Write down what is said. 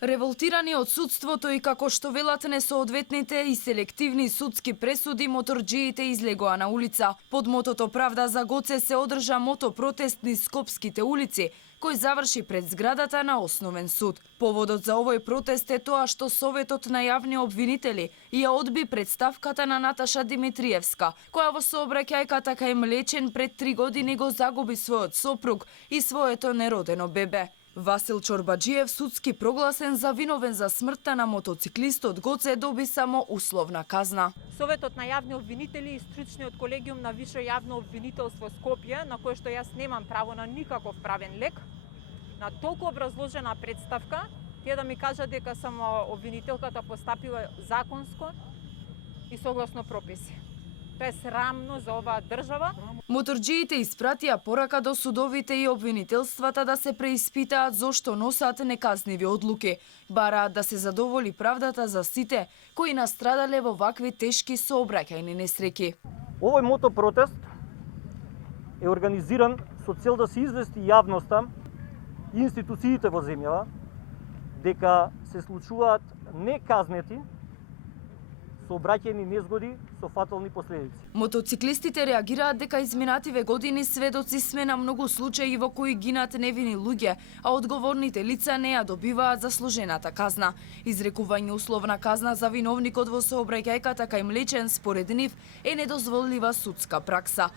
Револтирани од судството и како што велат несоодветните и селективни судски пресуди, моторџиите излегоа на улица. Под мотото Правда за Гоце се одржа мотопротест низ Скопските улици, кој заврши пред зградата на Основен суд. Поводот за овој протест е тоа што Советот на јавни обвинители ја одби представката на Наташа Димитриевска, која во сообраќајката кај Млечен пред 3 години го загуби својот сопруг и своето неродено бебе. Васил Чорбаџиев, судски прогласен за виновен за смртта на мотоциклистот Гоце, доби само условна казна. Советот на јавни обвинители и стручниот колегиум на Висше јавно обвинителство Скопје, на кој што јас немам право на никаков правен лек, на толку образложена представка, тие да ми кажат дека само обвинителката постапила законско и согласно прописи. Тоа е срамно за оваа држава. Моторџиите испратија порака до судовите и обвинителствата да се преиспитаат зошто носат неказниви одлуки. Бараат да се задоволи правдата за сите кои настрадале во вакви тешки сообраќајни несреќи. Овој мотопротест е организиран со цел да се извести јавноста и институциите во земјава дека се случуваат неказнети сообраќајни незгоди со фатални последици. Мотоциклистите реагираат дека изминативе години сведоци сме на многу случаи во кои гинат невини луѓе, а одговорните лица не ја добиваат заслужената казна. Изрекување условна казна за виновникот во сообраќајката кај Млечен според нив е недозволлива судска пракса.